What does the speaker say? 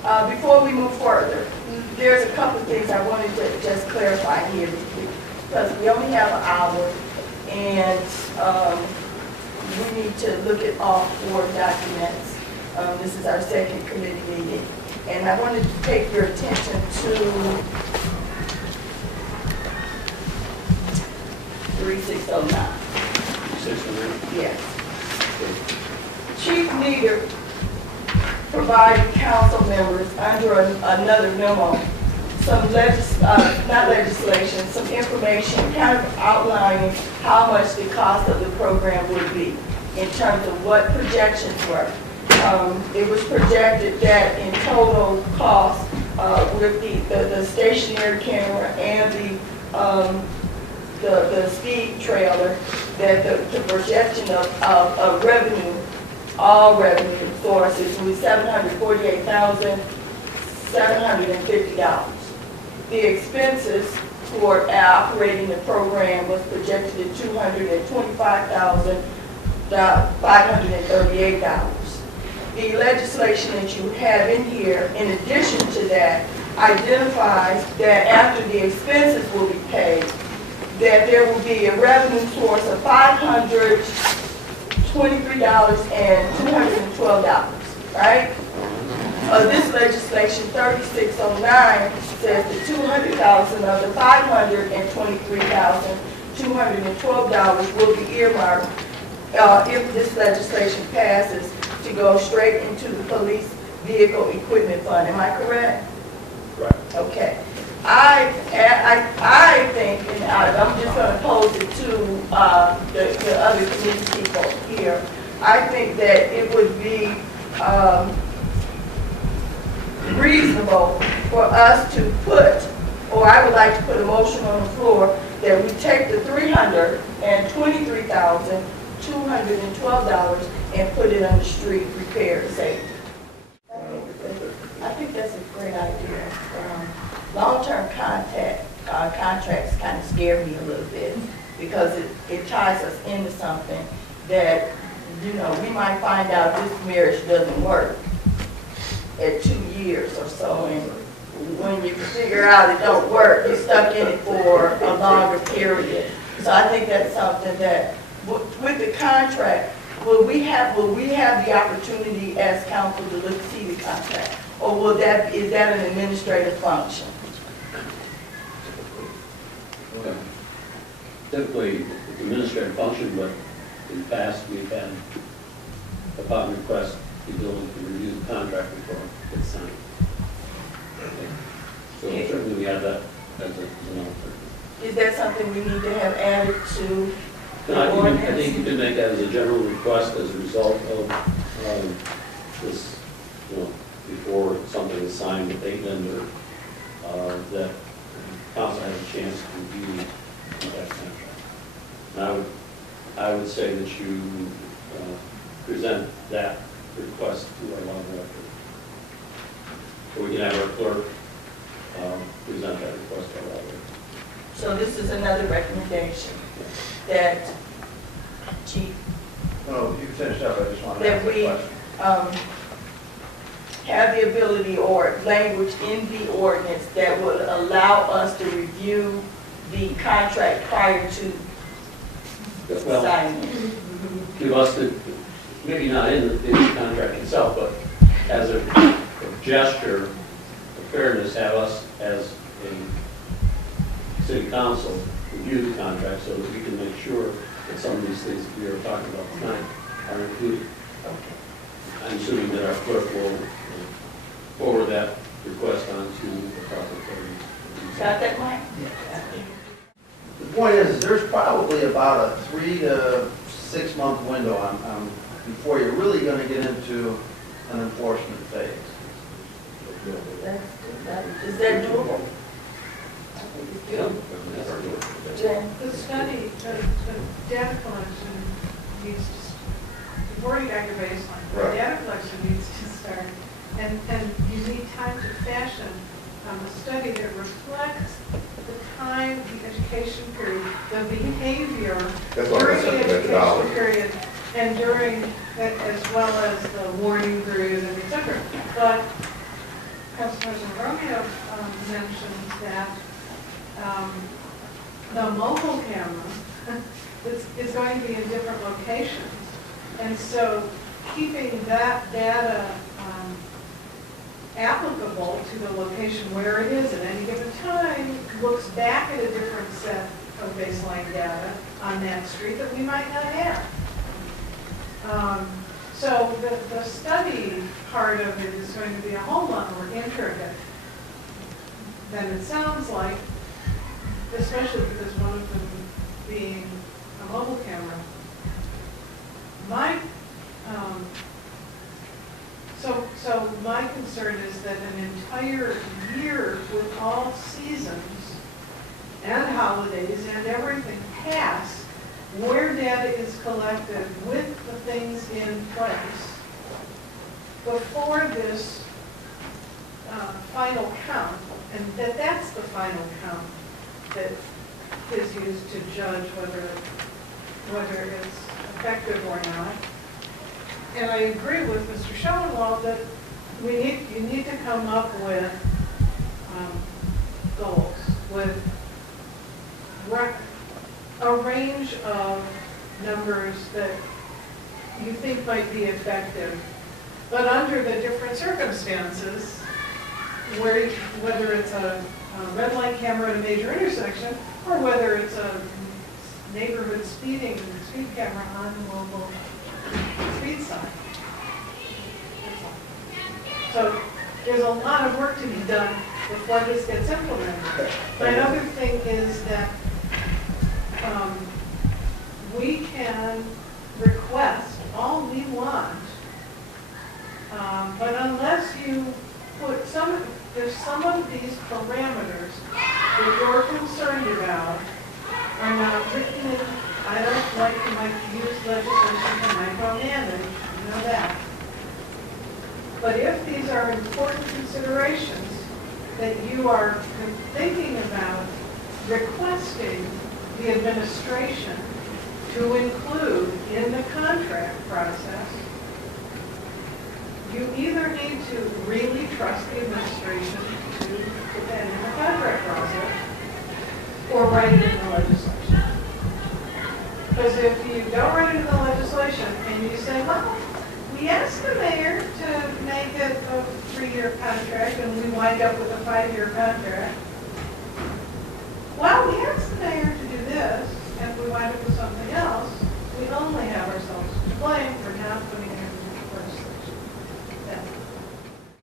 Before we move further, there's a couple of things I wanted to just clarify here because we only have an hour and we need to look at all 4 documents. This is our second committee meeting, and I wanted to take your attention to 3609. 609? Yes. Chief Leader provided council members under another memo some not legislation, some information kind of outlining how much the cost of the program would be in terms of what projections were. It was projected that in total cost with the stationary camera and the speed trailer, that the projection of revenue, all revenue sources, was $748,750. The expenses for operating the program was projected at $225,538. The legislation that you have in here, in addition to that, identifies that after the expenses will be paid, that there will be a revenue source of $523,212, right? This legislation, 3609, says the $200,000 of the $523,212 will be earmarked if this legislation passes to go straight into the police vehicle equipment fund. Am I correct? Right. Okay. I think, and I'm just going to pose it to the other committee people here. I think that it would be reasonable for us to put, or I would like to put a motion on the floor that we take the $323,212 and put it on the street repair safety. I think that's a great idea. Long-term contracts kind of scare me a little bit because it ties us into something that, you know, we might find out this marriage doesn't work at 2 years or so, and when you figure out it don't work, you're stuck in it for a longer period. So I think that's something that, with the contract, will we have the opportunity as council to look see the contract, or is that an administrative function? Typically, it's administrative function, but in the past, we've had, upon request, the ability to review the contract before it's signed. Okay. So certainly we have that as an alternative. Is that something we need to have added to the I ordinance? think you can make that as a general request as a result of this, you know, before something is signed with a vendor, that council has a chance to review that contract. And I would say that you present that request to our law director. So we can have our clerk present that request to our law director. So this is another recommendation that, Chief, No, you can finish up. I just want to that ask a we question. have the ability or language in the ordinance that would allow us to review the contract prior to Well, signing. give us the, maybe not in the contract itself, but as a gesture of fairness, have us as a city council review the contract so that we can make sure that some of these things we are talking about tonight are included. Okay. I'm assuming that our clerk will forward that request on to the proper party. Got that, Mike? The point is, there's probably about a 3 to 6 month window before you're really going to get into an enforcement phase. Is that doable? I think it's doable. Jen? The study, the data collection needs to, you've already got your baseline. The Right. data collection needs to start, and you need time to fashion a study that reflects the time, the education period, the behavior That's why I during said the education methodology. period, and during, as well as the warning period and et cetera. But Council President Romeo mentions that the mobile camera is going to be in different locations. And so keeping that data applicable to the location where it is at any given time looks back at a different set of baseline data on that street that we might not have. So the study part of it is going to be a whole lot more intricate than it sounds like, especially because one of them being a mobile camera. So my concern is that an entire year with all seasons and holidays and everything pass, where data is collected with the things in place before this final count, and that's the final count that is used to judge whether it's effective or not. And I agree with Mr. Schoenwald that you need to come up with goals, with a range of numbers that you think might be effective, but under the different circumstances, whether it's a red light camera at a major intersection, or whether it's a neighborhood speed camera on the mobile speed sign. So there's a lot of work to be done before this gets implemented. Another thing is that we can request all we want, but unless you put there's some of these parameters that you're concerned about are not written in. I don't like to use legislation to micromanage, you know that. But if these are important considerations that you are thinking about requesting the administration to include in the contract process, you either need to really trust the administration to put that in the contract process or write it in the legislation. Because if you don't write it in the legislation and you say, well, we asked the mayor to make it a 3-year contract and we wind up with a 5-year contract,